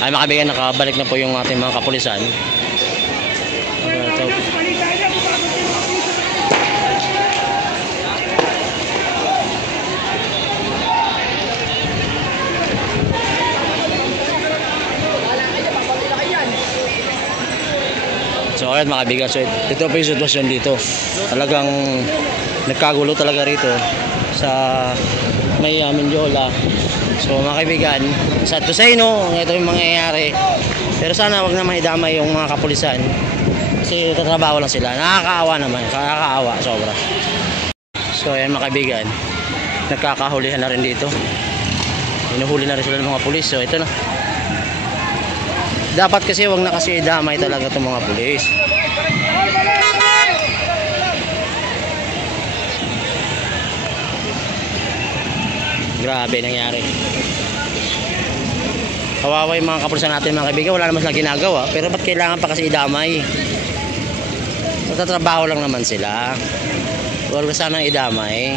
Ay mga kaibigan, nakabalik na po yung ating mga kapulisan. So ayun mga kaibigan, so ito po yung sitwasyon dito. Talagang nagkagulo talaga rito sa may Mindiola. So mga kaibigan, sad to say no, ito yung mangyayari. Pero sana wag naman idamay yung mga kapulisan. Kasi tatrabaho lang sila. Nakakaawa naman, nakakaawa sobra. So ayan mga kaibigan, nagkakahulihan na rin dito. Hinuhuli na rin sila ng mga pulis. So ito na. Dapat kasi wag na kasi idamay talaga itong mga pulis. Grabe nangyari. Kawawa yung mga kapulisan natin mga kaibigan, wala naman silang ginagawa. Pero ba't kailangan pa kasi idamay? Nagtatrabaho lang naman sila. Huwag sana idamay.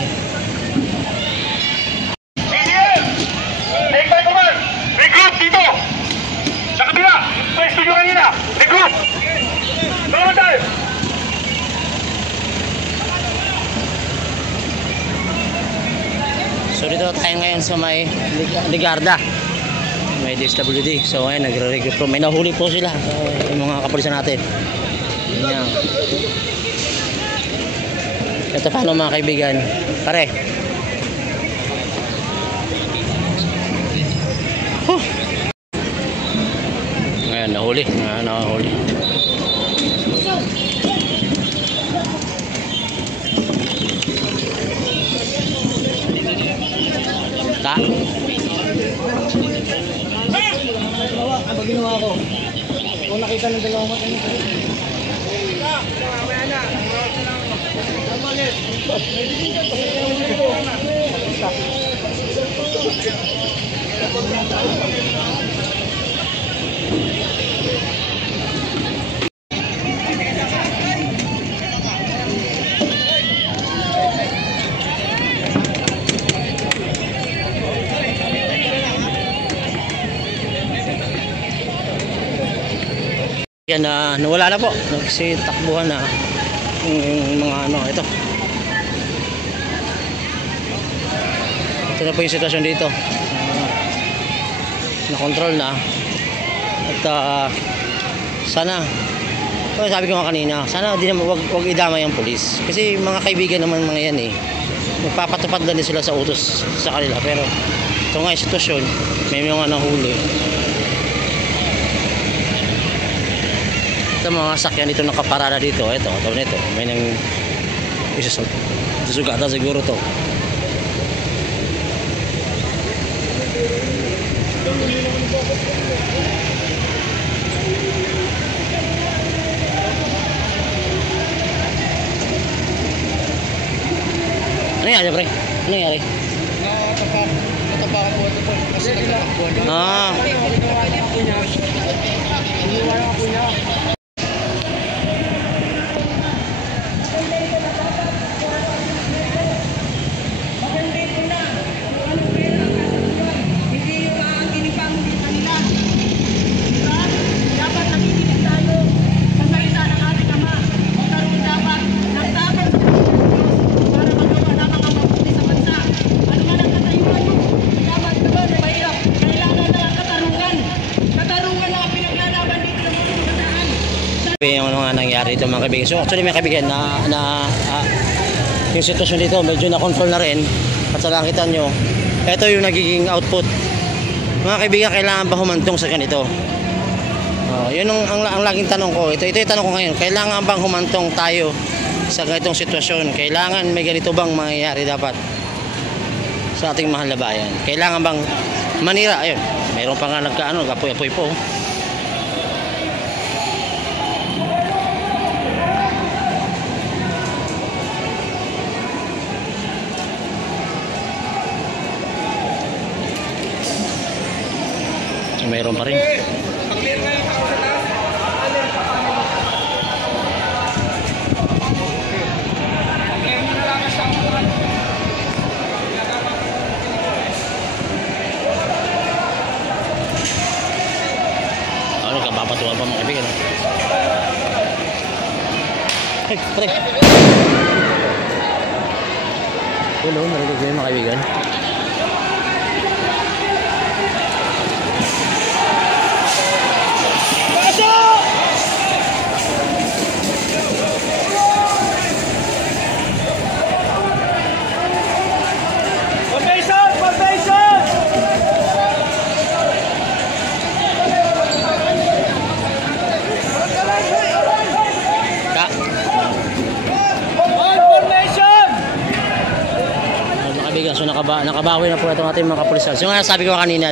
May group dito! Sa kabila! May studio kanina! May group! Bawal tayo! So dito tayo ngayon sa may Ligarda, may DSWD. So ngayon nagre-recruit po. May nahuli po sila, yung mga kapulisan natin. Yan. Ito paano mga kaibigan, pare. Ngayon nahuli, nahuli. Ta. Ano ginawa ko? Kung nakita ng dalawang mata niyo. Yan na nawala na po. Kasi takbuhan na yung mga ano ito. Ito na po yung sitwasyon dito. Na-control na. At sana sabi ko nga kanina, sana di naman wag idamay ang pulis. Kasi mga kaibigan naman mga yan eh. Magpapatupad lang din sila sa utos sa kanila. Pero ito nga yung sitwasyon, may mga nahuli. Ito mga sakyan dito nakaparada dito. Ito nito. May nang susugatan siguro to. Ano nangyari pre? Ano nangyari? Natapakan po ito po. Kasi nagtatakbuhan niya. Iniwanan ako niya. Yung mga nangyari dito mga kaibigan. So actually mga kaibigan yung sitwasyon dito medyo na-control na rin. At sa nakita nyo, ito yung nagiging output. Mga kaibigan, kailangan ba humantong sa ganito? Yun ang laging tanong ko. Ito yung tanong ko ngayon. Kailangan bang humantong tayo sa ganitong sitwasyon? Kailangan may ganito bang mangyayari dapat sa ating mahal na bayan? Kailangan bang manira? Ayun, mayroon pa nga nagkaano, kapoy-apoy po. Mayroon pa rin. batuan pa mga kaibigan. Hey, pre. Hello, narinig ko yun mga kaibigan. So nakabawi na po itong ating mga kapulisan. So nga sabi ko kanina,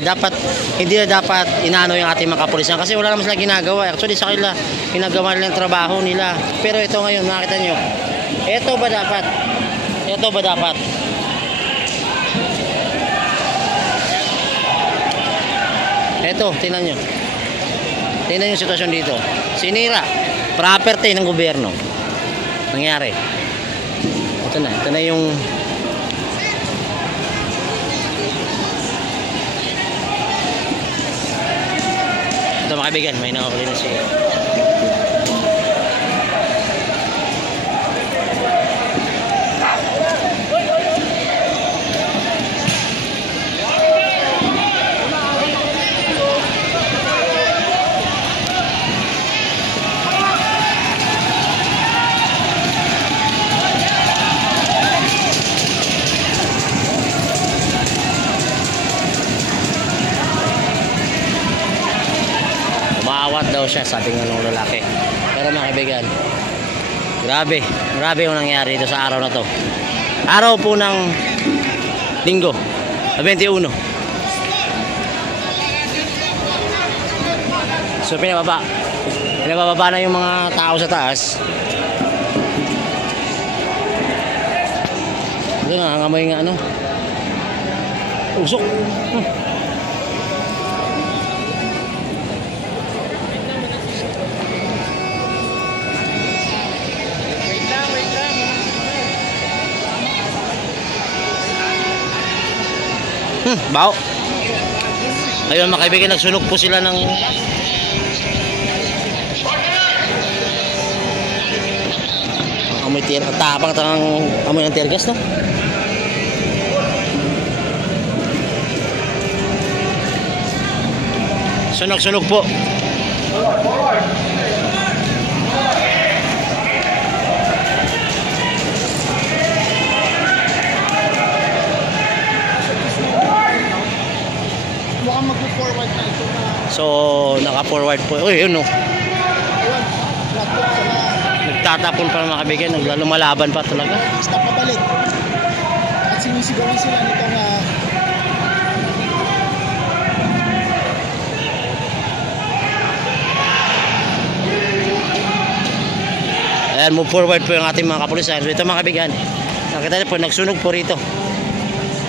hindi na dapat inaano yung ating mga kapulisan kasi wala naman sila ginagawa. Actually sa kanila, ginagawa nila yung trabaho nila. Pero ito ngayon, nakita nyo, ito ba dapat? Ito ba dapat? Ito, tingnan nyo. Tingnan yung sitwasyon dito. Sinira, property ng gobyerno. Nangyari. Ito na yung mga kaibigan, may nakakuli na siya. Daw siya, sabi nga nung lalaki. Pero mga kaibigan, grabe yung nangyari dito sa araw na to. Araw po ng Linggo 21. So pinababa na yung mga tao sa taas. Ito nga, ang amoy nga ano, usok. Bao. Ayun mga kaibigan, nagsunog po sila ng amoy tier, tapang amoy ng tear gas, no? Sunog po. So, naka-forward po. Uy, yun no. Nagtatapon pa mga kaibigan. Lumalaban pa talaga. Basta pabalik. At sinisigawan sila nitong ayan, move forward po yung ating mga kapulisan. So, ito mga kaibigan, nakita niyo po, nagsunog po rito.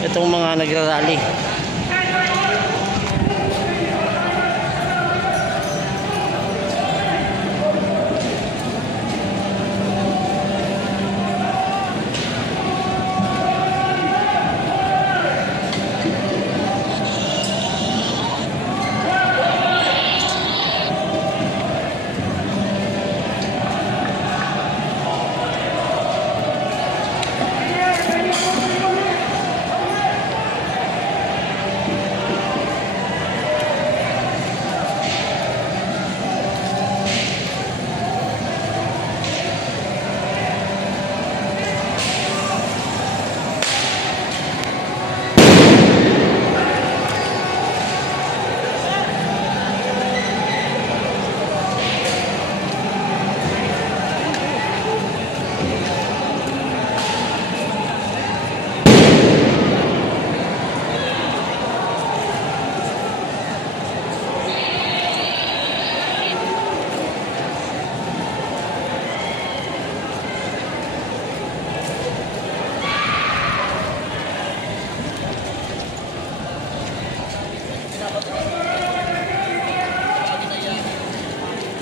Itong mga nagrarally.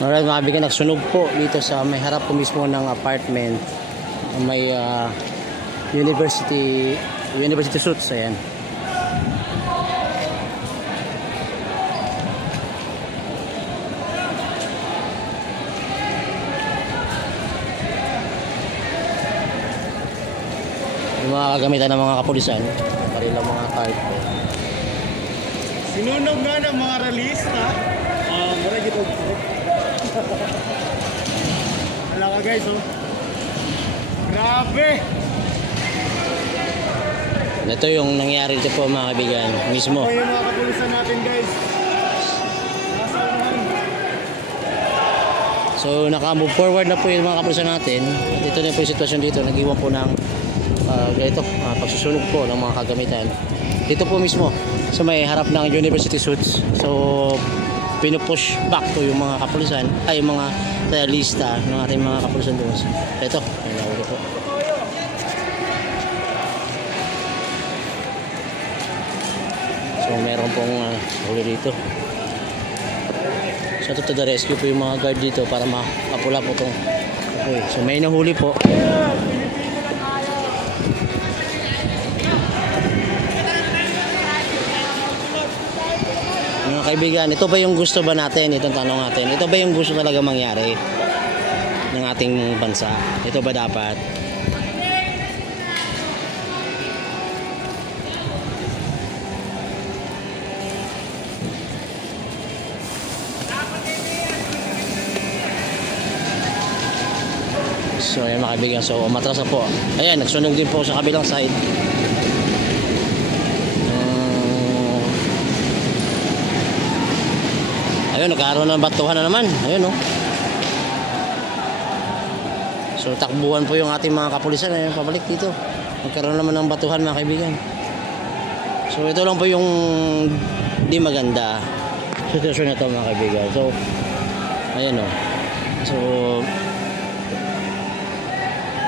Alright mga kaibigan, nagsunog po dito sa may harap po mismo ng apartment. May University Suites, ayan. gamitan ng mga kapulisan. Kanilang mga card. Sinunog nga ng mga realista. Mura dito. Wala ka guys, oh. Grabe! Ito yung nangyari dito po mga kaibigan. Mismo. Ito yung mga kapulisan natin guys. Nasa unahan. So naka-move forward na po yung mga kapulisan natin. At ito na po yung sitwasyon dito. Nag-iwan po ng pagsusunog po ng mga kagamitan. Dito po mismo sa may harap ng University Suits. So pinupush back po yung mga kapulisan ay yung mga realista ng ating mga kapulisan doon. Ito, may nahuli po. So meron pong huli dito. So to the rescue po yung mga guard dito para mapula po itong okay. So may nahuli po. Mga kaibigan, ito ba yung gusto ba natin? Itong tanong natin. Ito ba yung gusto talaga mangyari ng ating bansa? Ito ba dapat? So ayan mga kaibigan, so umatras na po. Ayan, nagsunog din po sa kabilang side. Ayun, nagkaroon ng batuhan na naman. Ayun, oh. So takbuhan po yung ating mga kapulisan. Ayun, pabalik dito. Nagkaroon naman ng batuhan mga kaibigan. So ito lang po yung di maganda sitwasyon na ito mga kaibigan. So ayun, oh. So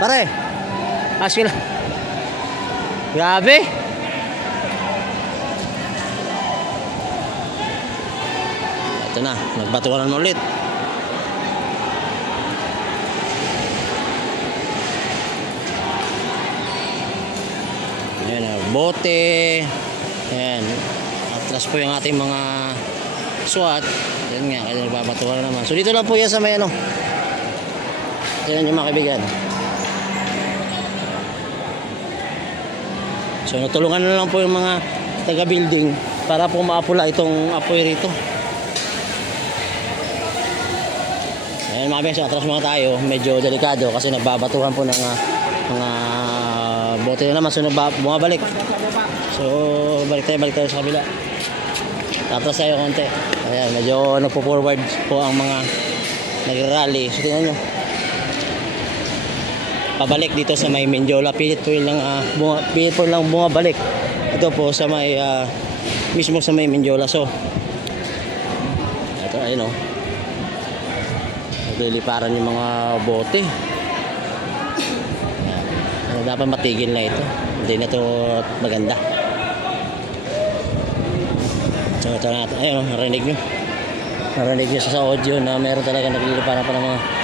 pare, ask lang. Grabe. Ito na, nagbatuhan na ulit. Ayan, bote. Ayan. Atras po yung ating mga SWAT. Ayan nga, kaya nagbabatuhan na naman. So dito lang po yan sa may ano. Ayan yung mga kaibigan. So natulungan na lang po yung mga taga-building para po maapula itong apoy rito. Ayan mga beso, atras mga tayo. Medyo delikado kasi nagbabatuhan po ng mga bote na naman. So bumabalik. So balik tayo sa kabila. Atras tayo konti. Ayan, medyo nagpo-forward po ang mga nag-rally. So tingnan nyo. Pabalik dito sa may Mendiola, pilit po lang bumabalik ito po sa may mismo sa may Mendiola. So ito, ayun, oh, nagliliparan yung mga bote. Dapat matigil na ito, hindi na ito maganda. So ito natin, ayun, narinig nyo sa audio na meron talaga nagliliparan pa ng mga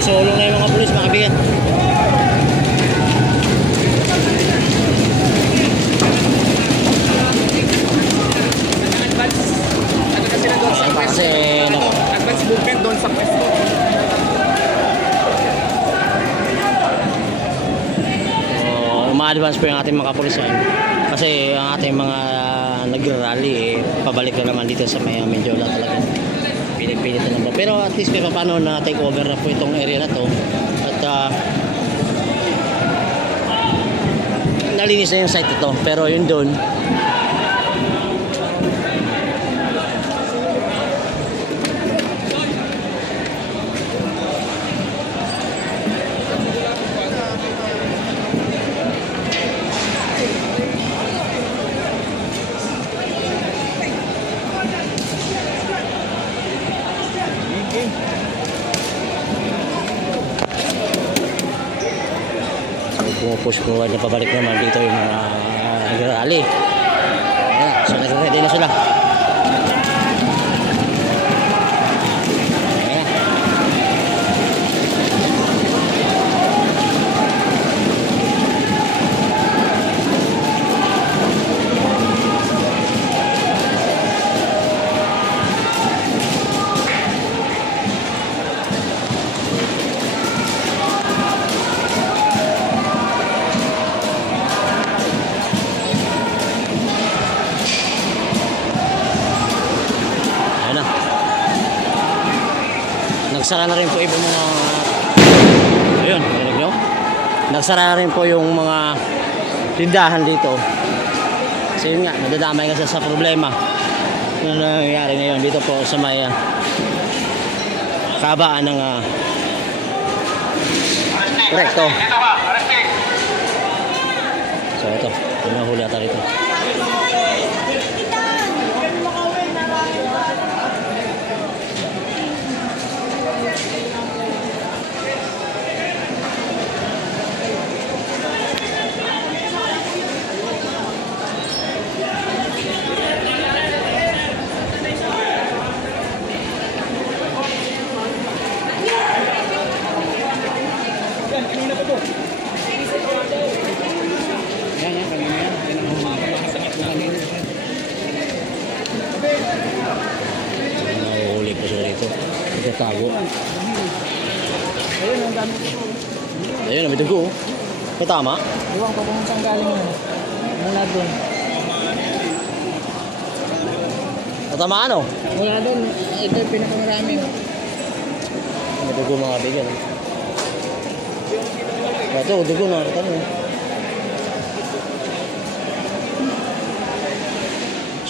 sulong na yung mga pulis mga kaibigan. Advance movement doon sa pwesto. Uma-advance po yung ating mga kapulisan kasi ang ating mga nag-rally pabalik na naman dito sa may Mendiola talaga. Pilit-pilit na naman. Pero at least paano na take over na po itong area na to. At nalinis na yung site ito. Pero yun doon, push forward na pabalik naman dito yung mga nag-rally. Ayan, so nag-ready na sila. Ayan. nagsara na rin po yung mga ayun, narinig nyo? Nagsara na rin po yung mga tindahan dito. Kasi yun nga, nadadamay kasi sa problema na nangyayari ngayon dito po sa may kabaan ng Recto. Dito ba? Arresting. So ito, pinahuli ata rito. Nahuhuli po siya rito. Itatago. Ayun, ang dami ko. Ayun, may dugo. May tama? Iwan ko kung saan galing yun. Mula doon. Natama ano? Mula doon, ito yung pinakamarami. May dugo mga kaibigan. Ito, dugo na. Ito na.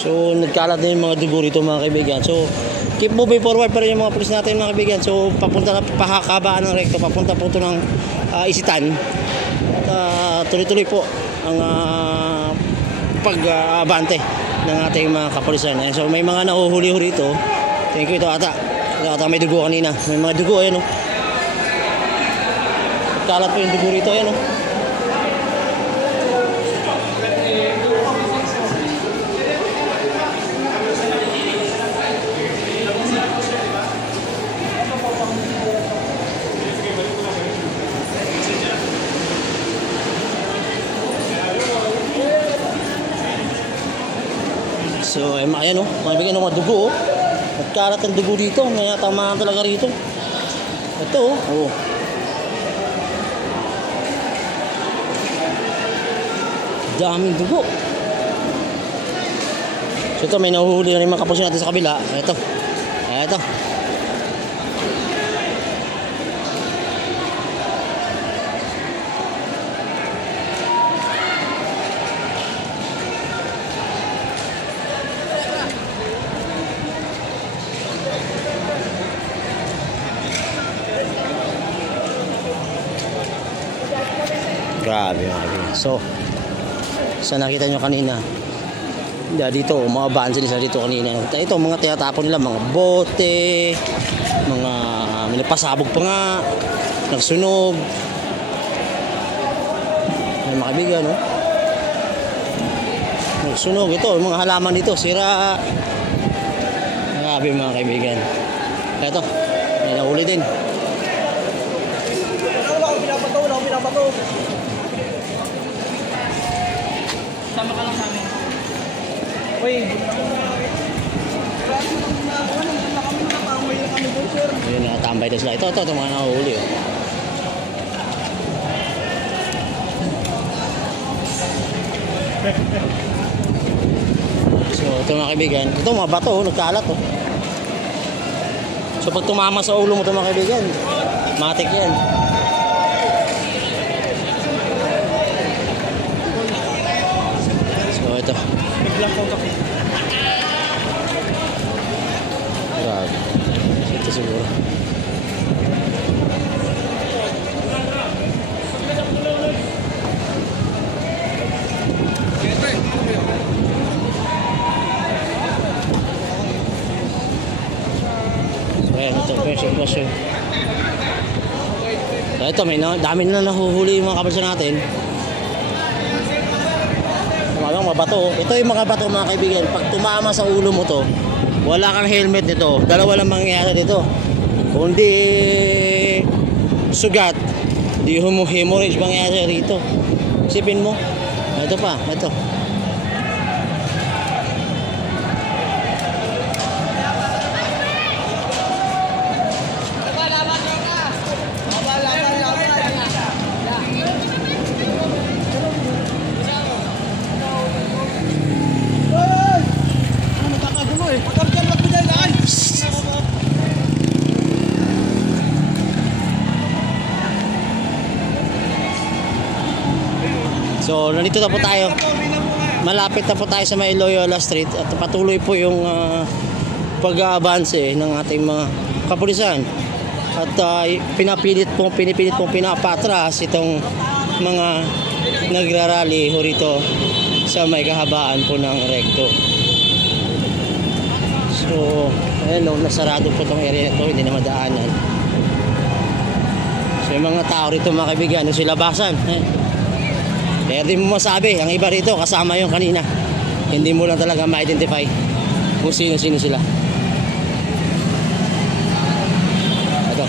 So, nagkalat na yung mga dugo rito mga kaibigan. So, keep moving forward pa rin yung mga pulis natin mga kaibigan. So, papunta na pahakabaan ng Recto. Papunta po ito ng Isitan. At tuloy-tuloy po ang pag-abante ng ating mga kapulisan. So, may mga nahuhuli rito. Thank you ito ata. Ito ata may dugo kanina. May mga dugo, ayan o. Kalat po yung dugo rito, ayan o. So, ayan o, mabigyan ng mga dugo o. Nagkarat ang dugo dito, may tamaan talaga rito. Ito o. Daming dugo. So ito, may nahuhuli na rin mga kapusin natin sa kabila. Ito. Ito. Grabe mga kaibigan. So, sa nakita nyo kanina, dito, umabaan sila dito kanina. Ito, mga tinatapon nila, mga bote, mga minapasabog pa nga, nagsunog. Ay, mga kaibigan, no? Nagsunog. Ito, mga halaman dito, sira. Grabe mga kaibigan. Ito, may nahuli din. Wala akong binabato. Sama ka lang sa amin. Uy. Ayun, nakatambay na sila. Ito, mga nahuhuli. Oh. So, ito mga kaibigan. Ito, mga bato, oh, nagkalat. Oh. So, pag tumama sa ulo mo ito mga kaibigan, matik yan. So, ito. Biglang ko kape. Grabe. Ito siguro. So, ayan, ito. Question. So, ito, may dami na nahuhuli yung mga kabalsa natin. Mga mabato. Ito yung mga bato mga kaibigan. Pag tumama sa ulo mo to, wala kang helmet nito. Dalawa lang mangyayari dito. Kundi sugat, di hemorrhage mangyayari rito. Isipin mo. Ito pa, ito. So nandito na po tayo. Malapit na po tayo sa may Loyola Street at patuloy po yung pag-aabanse ng ating mga kapulisan. At pinipilit pong pinapatras itong mga nagrarally ho rito sa may kahabaan po ng Recto. So, ayan o, nasarado po itong area ito, hindi na madaanan. So, yung mga tao rito mga kaibigan, yung silabasan. Kaya di mo masabi, ang iba rito kasama yung kanina. Hindi mo lang talaga ma-identify kung sino-sino sila. Ito.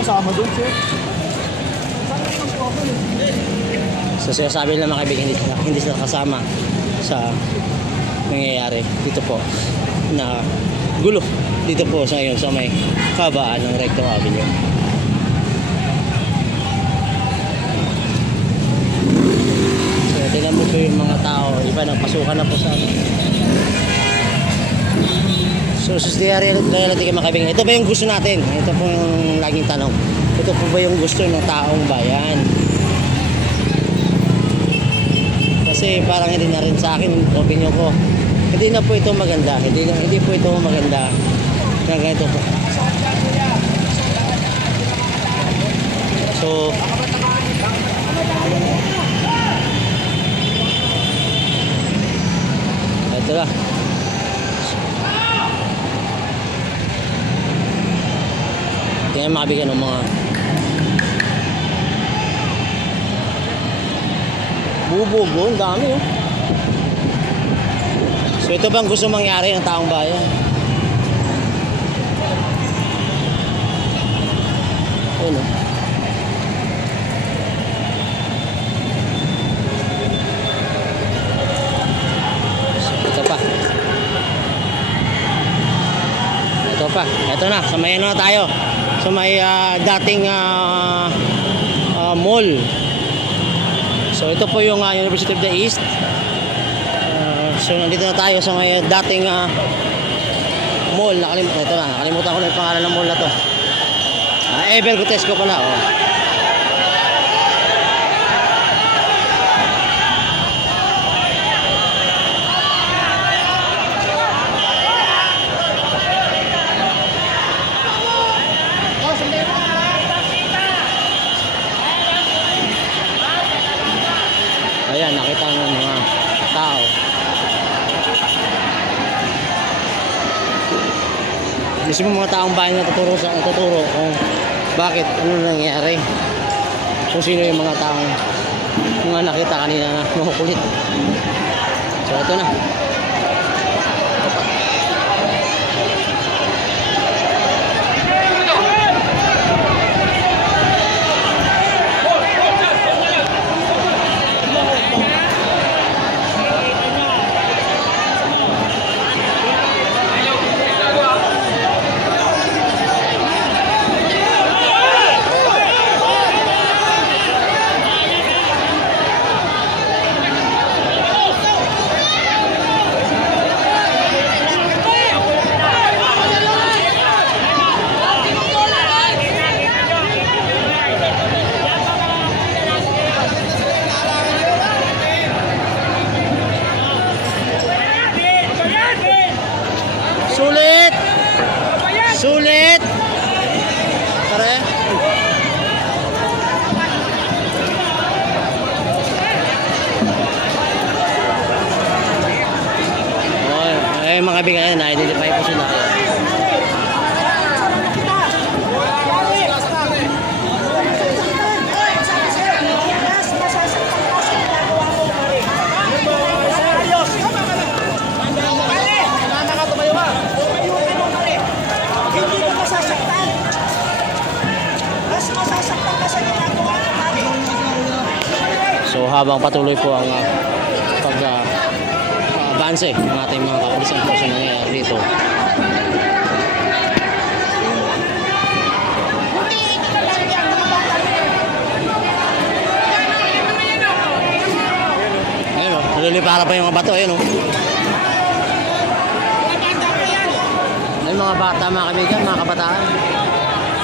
Kasama doon, sir. So sinasabi lang mga kaibigan, hindi sila kasama sa nangyayari dito po na gulo dito po sa ngayon sa may kabaan ng Recto Avenue. So tingnan mo po yung mga tao, iba nagpasukan na po sa so reality mga kaibigan, ito ba yung gusto natin? Ito po yung laging tanong, ito po ba yung gusto ng taong bayan? Kasi parang hindi na rin sa akin, opinion ko, hindi na po ito maganda, hindi po ito maganda na ganito po. So ito na. Tingnan makabigyan ng mga bubugo, ang dami oh. So ito bang gusto mangyari ng taong bayan? Ayun oh. So, ito pa. Ito na, sa may ano na tayo. So may dating mall. So ito po yung University of the East. So nandito na tayo sa may dating mall. Nakalimutan ko na yung pangalan ng mall na to. Ever Gotesco pala oh. Ayan, nakita ng mga tao. Mismo mga taong bayan na tuturo kung bakit, ano nangyari. Kung sino yung mga taong mga nakita kanina na makukulit. So ito na. Sulit! Pare? Oh, mga kaibigan, na-identify po sila. So habang patuloy po ang pag-advance ng ating mga kapulisan po sa nangyayari dito. Ayun o, nalulipara pa yung mga bato, ayun o. mga bata, mga kaibigan, mga kabataan.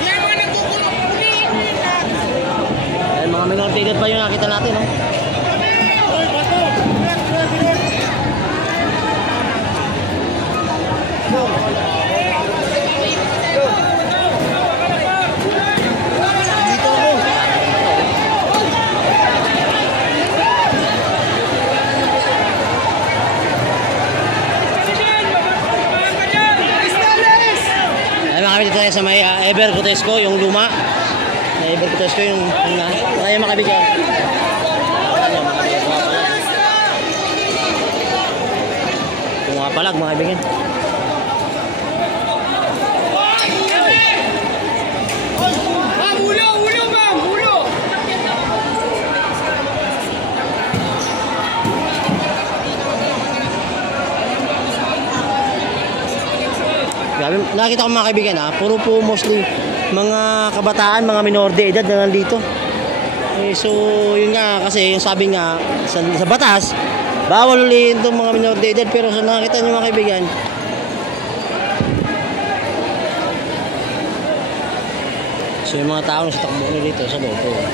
Yan mga nagkukulong uli. Ayan, mga minority edad pa yung nakita natin, no? Ayan, mga kaibigan, dito tayo sa may Ever Cotesco, yung luma. Ever Cotesco, yung kaya mga kaibigan. Ayan, mga kaibigan. Yung mga palag, mga kaibigan. Ulo bang, ulo. Grabe, nakita ko mga kaibigan puro po mostly mga kabataan, mga minor de edad na nandito. So yun nga kasi yung sabi nga sa batas, bawal ulit itong mga minor de edad, pero sa nakita nyo mga kaibigan, so yung mga tao sa takbo na dito sa loob.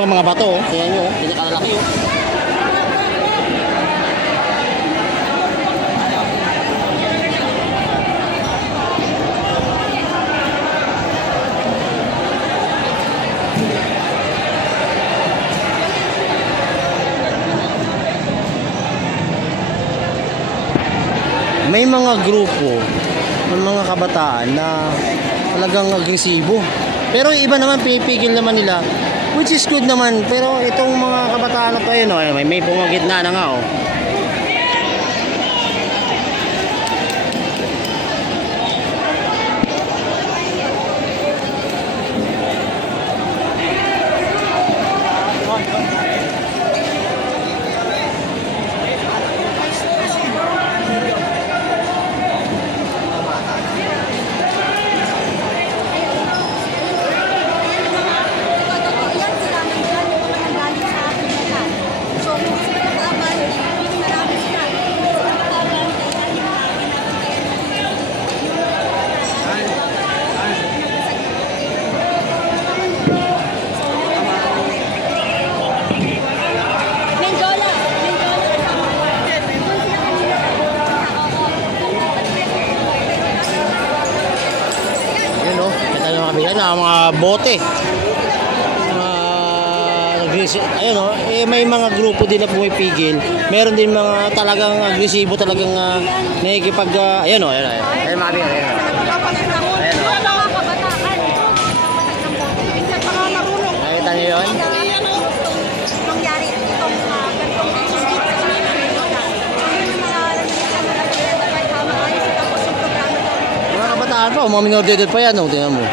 Mga bato, tingnan nyo, hindi kalalaki May mga grupo ng mga kabataan na talagang agresibo, pero yung iba naman pipigil naman nila, which is good naman. Pero itong mga kabataan na to, ayun, may pumagitna na nga mga bote. Ayun may mga grupo din na pumipigil. Meron din mga talagang agresibo, talagang nakikipag ayun mga kaibigan. Nakita niyo yun? Mga kabataan pa, mga minor de edad pa yan, tingnan mo.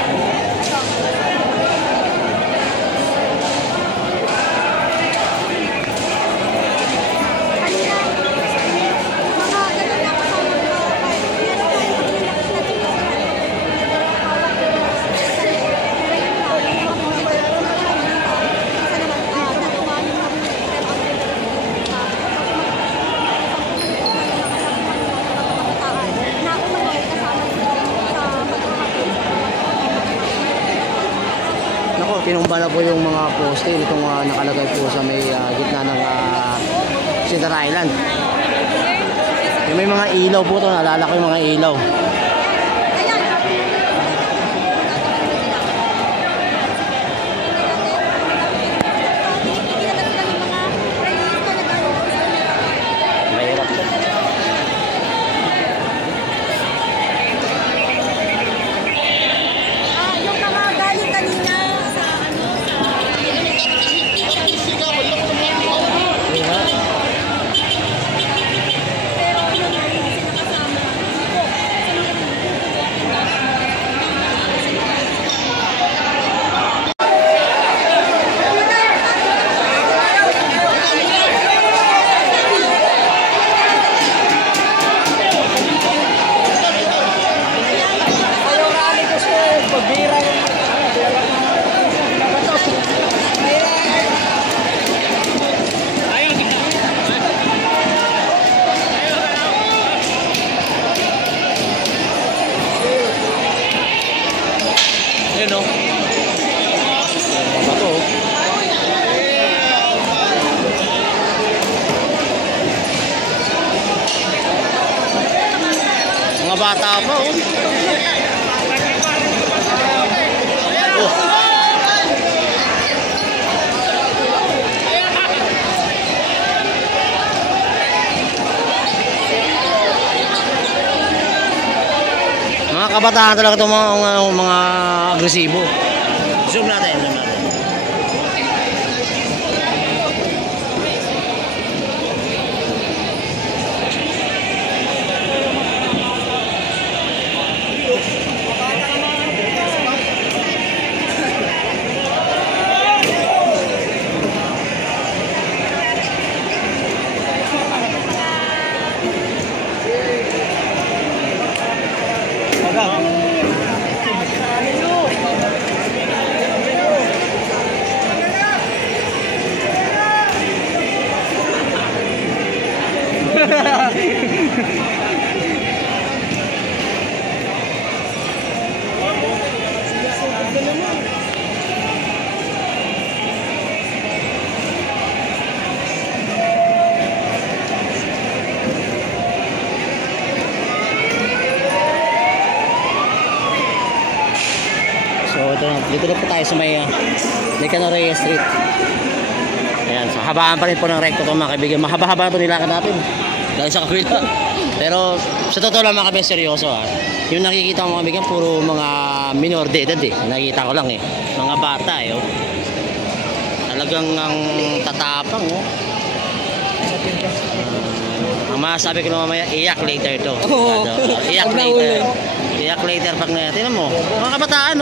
Tinumba na po yung mga poste itong nakalagay po sa may gitna ng Center Island. May mga ilaw po ito, naalala ko yung mga ilaw. Mahirap po. Yung mga galing kanina bata pa, oh. Oh. Mga kabataan talaga itong mga agresibo. Zoom natin, zoom natin. So dito na po tayo sa may Nicanor Reyes Street. Ayan, so habaan pa rin po ng recto ito mga kaibigan. Mahaba-haba ito nilakad natin dahil sa kabila. Pero sa totoo lang mga kaibigan, seryoso yung nakikita ko mga kaibigan, puro mga minor de edad nakikita ko lang mga bata talagang ang tatapang ang masasabi ko na mamaya, iyak later to. Iyak later. Iyak later pag na. Tingnan mo, mga kabataan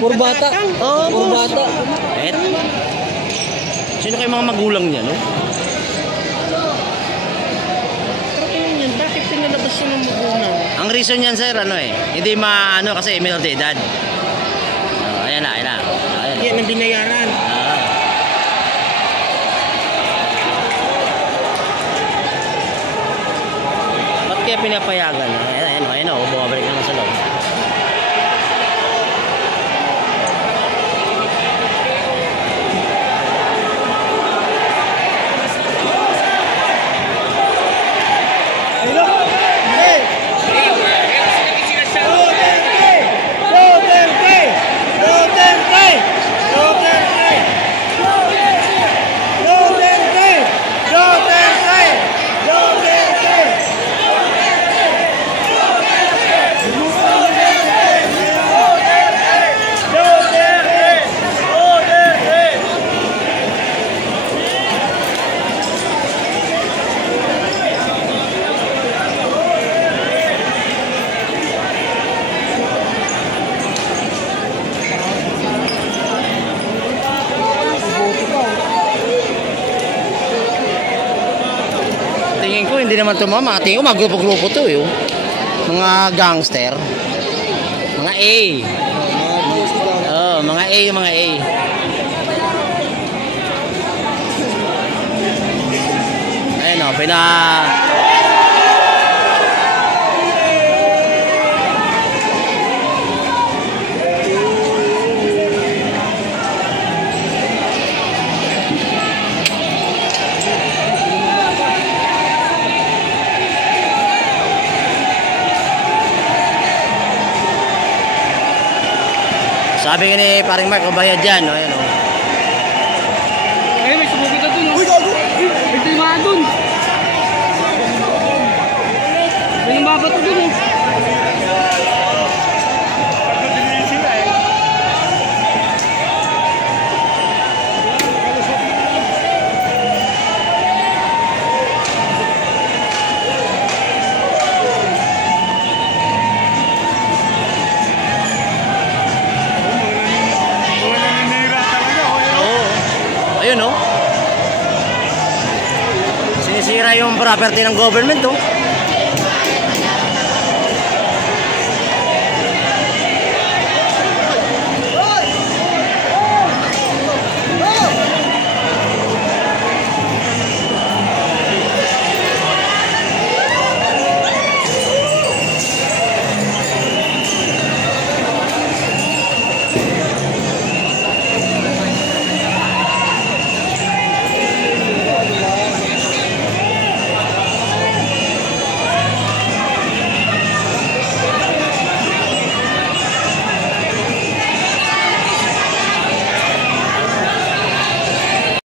Puro bata. Puro bata. Sino kayo mga magulang niya, no? Pero tingnan yan, bakit pinalabas yun ng magulang? Ang reason yan, sir, hindi kasi minor de edad. Ayan na. Yan ang binayaran. Ba't kaya pinapayagan? Ayan, bumabalik naman sa loob. Tingin ko hindi naman tumama. Tingin ko magrupo-grupo to mga gangster. Mga A. Mga A yung mga A. Ayun sabi nga ni paring Mark, bayad dyan. Ayan May sumugod na dun. Uy, gago! May timaan dun. May nambabato dun Sinisira yung property ng government